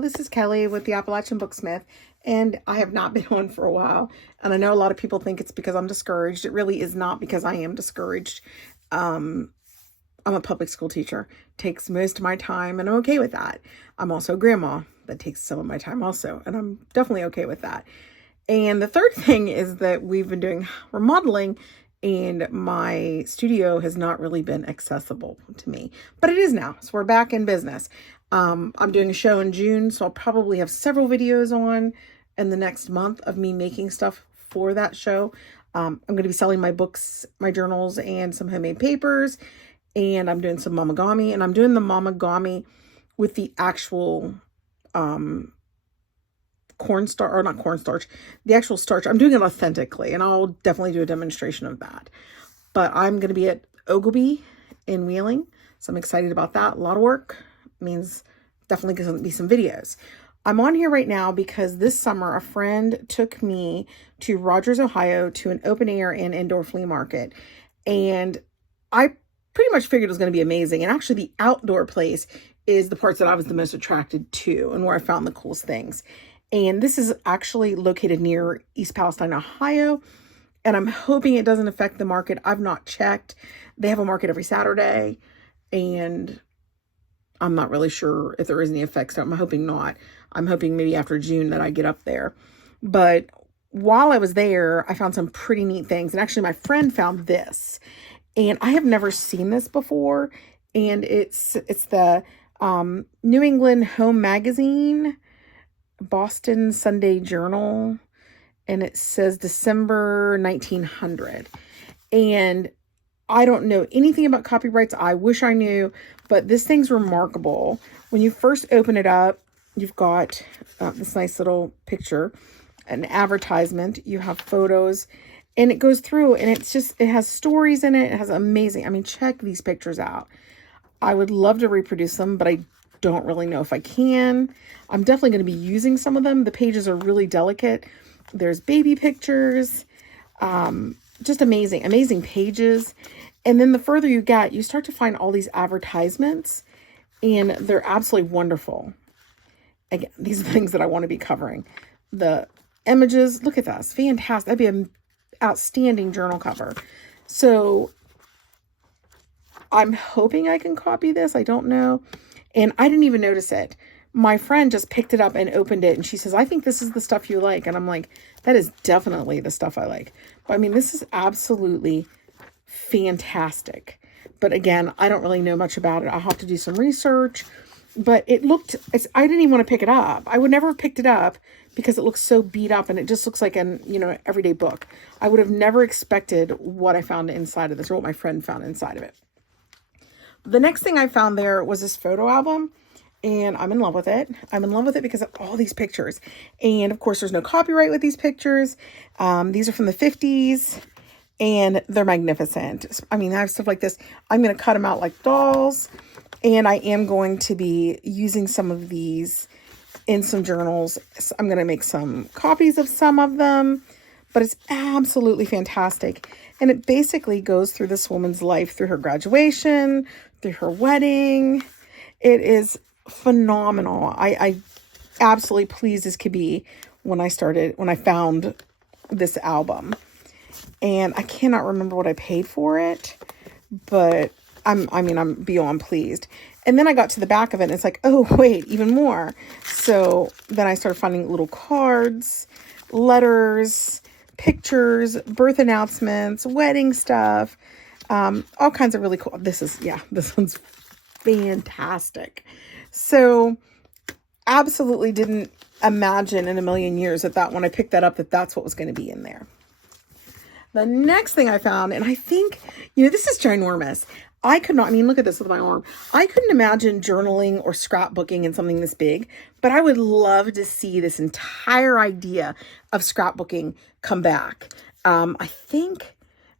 Hello, this is Kelly with the Appalachian Booksmith, and I have not been on for a while. And I know a lot of people think it's because I'm discouraged. It really is not because I am discouraged. Um, I'm a public school teacher. Takes most of my time, and I'm okay with that. I'm also a grandma. That takes some of my time also, and I'm definitely okay with that. And the third thing is that we've been doing remodeling, and my studio has not really been accessible to me, but it is now. So we're back in business. I'm doing a show in June, so I'll probably have several videos on in the next month of me making stuff for that show. I'm going to be selling my books, my journals, and some homemade papers, and I'm doing some mamagami, and I'm doing the mamagami with the actual cornstarch, or not cornstarch, the actual starch. I'm doing it authentically, and I'll definitely do a demonstration of that. But I'm going to be at Ogilvy in Wheeling, so I'm excited about that. A lot of work means definitely going to be some videos. I'm on here right now because this summer a friend took me to Rogers, Ohio to an open air and indoor flea market, and I pretty much figured it was going to be amazing. And actually the outdoor place is the parts that I was the most attracted to and where I found the coolest things. And this is actually located near East Palestine, Ohio. And I'm hoping it doesn't affect the market. I've not checked. They have a market every Saturday. And I'm not really sure if there is any effects. I'm hoping not. I'm hoping maybe after June that I get up there. But while I was there, I found some pretty neat things. And actually my friend found this. And I have never seen this before. And it's the New England Home Magazine Boston Sunday Journal, and it says December 1900. And I don't know anything about copyrights. I wish I knew, but this thing's remarkable. When you first open it up, you've got this nice little picture, an advertisement. You have photos, and it goes through, and it has stories in it. It has amazing. I mean, check these pictures out. I would love to reproduce them, but I don't really know if I can. I'm definitely going to be using some of them. The pages are really delicate. There's baby pictures, just amazing pages. And then the further you get, you start to find all these advertisements, and they're absolutely wonderful. Again, these are things that I want to be covering. The images, look at this, fantastic. That'd be an outstanding journal cover. So I'm hoping I can copy this. I don't know. And I didn't even notice it. My friend just picked it up and opened it, and she says, I think this is the stuff you like. And I'm like, that is definitely the stuff I like. But I mean, this is absolutely fantastic. But again, I don't really know much about it. I'll have to do some research. But I didn't even want to pick it up. I would never have picked it up because it looks so beat up, and it just looks like an everyday book. I would have never expected what I found inside of this, or what my friend found inside of it. The next thing I found there was this photo album, and I'm in love with it. I'm in love with it because of all these pictures. And of course, there's no copyright with these pictures. These are from the 50s, and they're magnificent. I mean, I have stuff like this. I'm going to cut them out like dolls, and I am going to be using some of these in some journals. So I'm going to make some copies of some of them, but it's absolutely fantastic. And it basically goes through this woman's life, through her graduation, through her wedding. It is phenomenal. I absolutely pleased as could be when I found this album. And I cannot remember what I paid for it, but I'm beyond pleased. And then I got to the back of it, and it's like, oh, wait, even more. So then I started finding little cards, letters, pictures, birth announcements, wedding stuff, all kinds of really cool. This one's fantastic. So absolutely didn't imagine in a million years that when I picked that up, that's what was going to be in there. The next thing I found, and I think, this is ginormous. Look at this with my arm. I couldn't imagine journaling or scrapbooking in something this big, but I would love to see this entire idea of scrapbooking come back. I think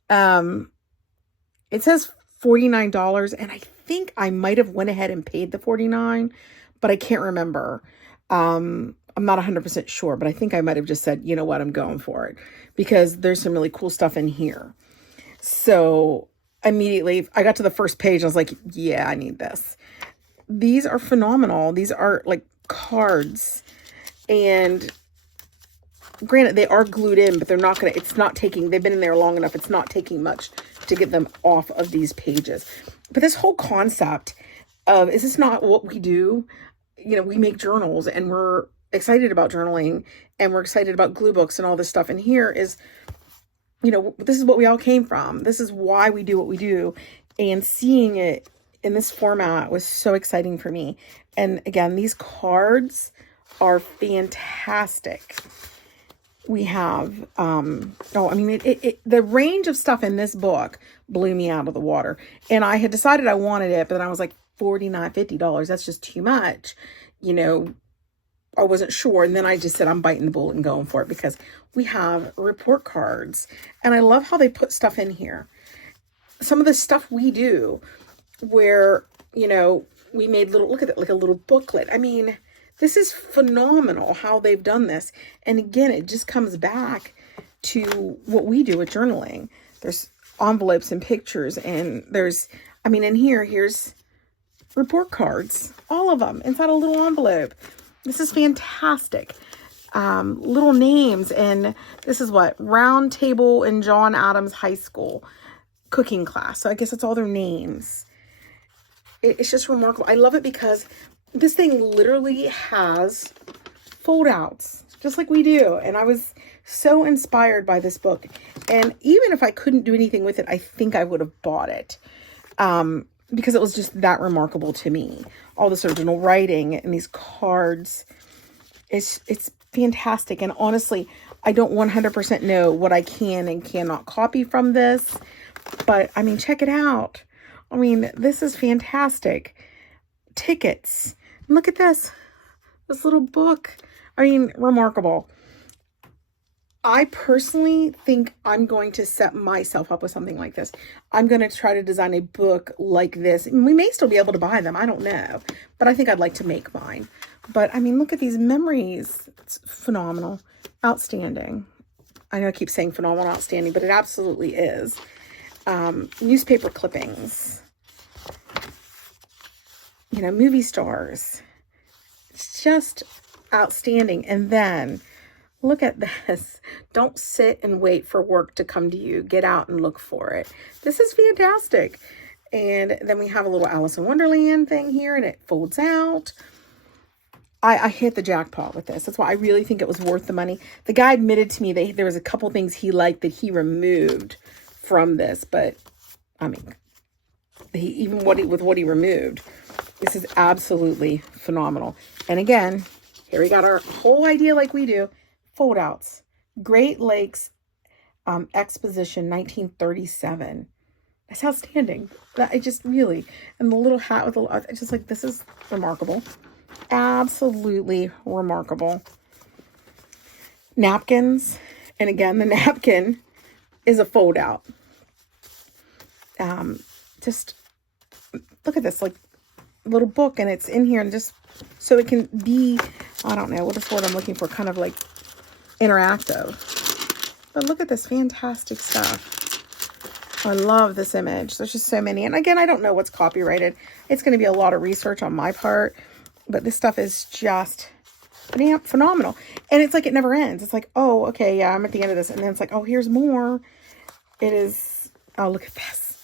it says $49, and I think I might have went ahead and paid the $49, but I can't remember. I'm not 100% sure, but I think I might have just said, you know what, I'm going for it, because there's some really cool stuff in here. So immediately I got to the first page. I was like, yeah, I need this. These are phenomenal. These are like cards, and granted, they are glued in, but they're not going to, it's not taking, they've been in there long enough. It's not taking much to get them off of these pages. But this whole concept of, is this not what we do? You know, we make journals and we're excited about journaling and we're excited about glue books and all this stuff. And here is, you know, this is what we all came from. This is why we do what we do. And seeing it in this format was so exciting for me. And again, these cards are fantastic. We have, the range of stuff in this book blew me out of the water. And I had decided I wanted it, but then I was like, $49, $50, that's just too much. You know, I wasn't sure. And then I just said, I'm biting the bullet and going for it, because we have report cards. And I love how they put stuff in here. Some of the stuff we do where, you know, we made little, look at it, like a little booklet. I mean, this is phenomenal how they've done this. And again, it just comes back to what we do with journaling. There's envelopes and pictures, and there's, I mean, in here, here's report cards, all of them inside a little envelope. This is fantastic. Little names, and this is what, Round Table in John Adams High School cooking class. So I guess it's all their names. It's just remarkable. I love it because this thing literally has fold outs, just like we do. And I was so inspired by this book. And even if I couldn't do anything with it, I think I would have bought it. Because it was just that remarkable to me. All this original writing and these cards. It's fantastic. And honestly, I don't 100% know what I can and cannot copy from this. But, I mean, check it out. I mean, this is fantastic. Tickets. Look at this. This little book. I mean, remarkable. I personally think I'm going to set myself up with something like this. I'm going to try to design a book like this. We may still be able to buy them. I don't know. But I think I'd like to make mine. But, I mean, look at these memories. It's phenomenal. Outstanding. I know I keep saying phenomenal, outstanding, but it absolutely is. Newspaper clippings. You know, movie stars. It's just outstanding. And then, look at this. Don't sit and wait for work to come to you. Get out and look for it. This is fantastic. And then we have a little Alice in Wonderland thing here, and it folds out. I hit the jackpot with this. That's why I really think it was worth the money. The guy admitted to me that there was a couple things he liked that he removed from this. But, I mean, with what he removed, this is absolutely phenomenal. And again, here we got our whole idea like we do. Fold outs. Great Lakes Exposition 1937. That's outstanding. That, it just really, and the little hat with the, it's just like, this is remarkable. Absolutely remarkable. Napkins. And again, the napkin is a fold out. Just look at this, like, little book, and it's in here, and just so it can be, I don't know what is the word I'm looking for, kind of like interactive. But look at this fantastic stuff. I love this image. There's just so many. And again, I don't know what's copyrighted. It's going to be a lot of research on my part, but this stuff is just phenomenal. And it's like it never ends. It's like, oh, okay, yeah, I'm at the end of this. And then it's like, oh, here's more. It is, oh, look at this.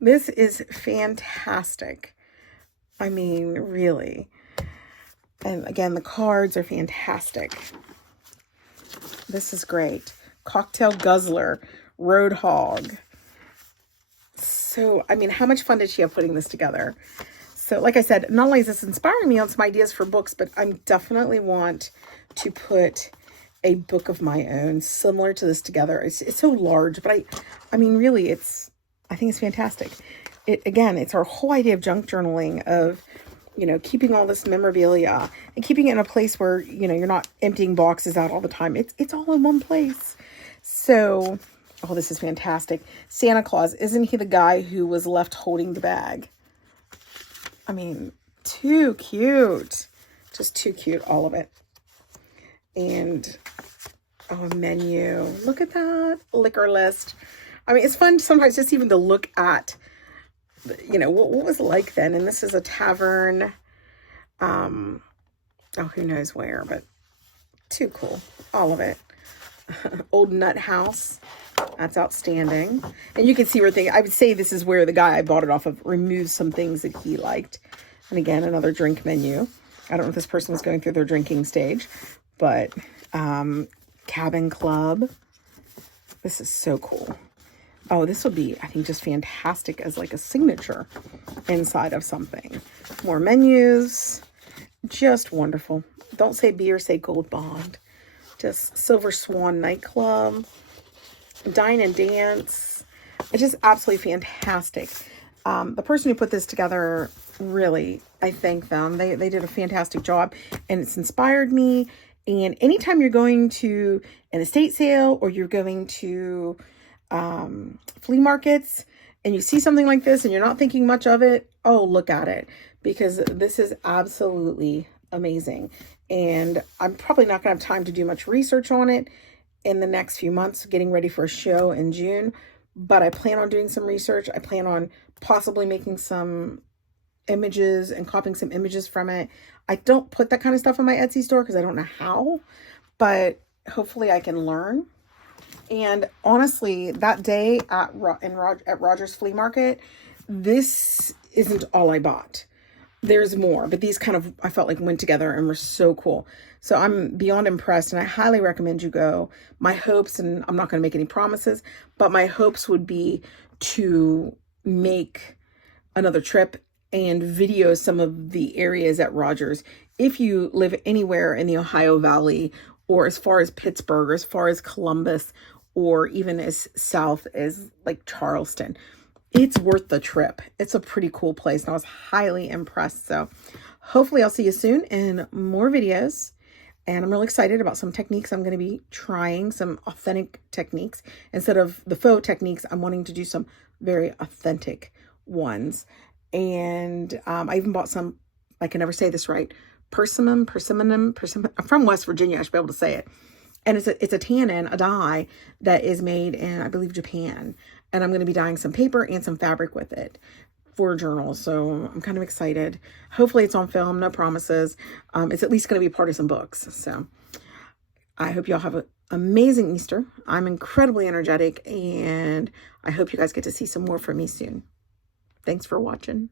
This is fantastic. I mean, really. And again, the cards are fantastic. This is great. Cocktail Guzzler, Roadhog. So, I mean, how much fun did she have putting this together? So, like I said, not only is this inspiring me on some ideas for books, but I definitely want to put a book of my own similar to this together. It's so large, but I mean, really, I think it's fantastic. Again, it's our whole idea of junk journaling, of, you know, keeping all this memorabilia and keeping it in a place where, you know, you're not emptying boxes out all the time. It's all in one place. So, oh, this is fantastic. Santa Claus, isn't he the guy who was left holding the bag? I mean, too cute. Just too cute, all of it. And, oh, a menu. Look at that. Liquor list. I mean, it's fun sometimes just even to look at, you know, what was it like then. And this is a tavern. Oh, who knows where, but too cool. All of it. Old nut house. That's outstanding. And you can see where I would say this is where the guy I bought it off of removed some things that he liked. And again, another drink menu. I don't know if this person was going through their drinking stage, but cabin club. This is so cool. Oh, this would be, I think, just fantastic as like a signature inside of something. More menus. Just wonderful. Don't say beer, say Gold Bond. Just Silver Swan nightclub. Dine and dance. It's just absolutely fantastic. The person who put this together, really, I thank them. They did a fantastic job, and it's inspired me. And anytime you're going to an estate sale or you're going to flea markets and you see something like this and you're not thinking much of it, oh, look at it, because this is absolutely amazing. And I'm probably not going to have time to do much research on it in the next few months, getting ready for a show in June, but I plan on doing some research. I plan on possibly making some images and copying some images from it. I don't put that kind of stuff on my Etsy store because I don't know how, but hopefully I can learn. And honestly, that day at Rogers Flea Market, this isn't all I bought. There's more, but these kind of, I felt like went together and were so cool. So I'm beyond impressed, and I highly recommend you go. My hopes, and I'm not going to make any promises, but my hopes would be to make another trip and video some of the areas at Rogers. If you live anywhere in the Ohio Valley, or as far as Pittsburgh, or as far as Columbus, or even as south as like Charleston, it's worth the trip. It's a pretty cool place, and I was highly impressed. So hopefully I'll see you soon in more videos. And I'm really excited about some techniques I'm going to be trying, some authentic techniques. Instead of the faux techniques, I'm wanting to do some very authentic ones. And I even bought some, I can never say this right, persimmon. I'm from West Virginia, I should be able to say it. And it's a tannin, a dye that is made in, I believe, Japan. And I'm going to be dyeing some paper and some fabric with it for journals. So I'm kind of excited. Hopefully it's on film, no promises. It's at least going to be part of some books. So I hope y'all have an amazing Easter. I'm incredibly energetic, and I hope you guys get to see some more from me soon. Thanks for watching.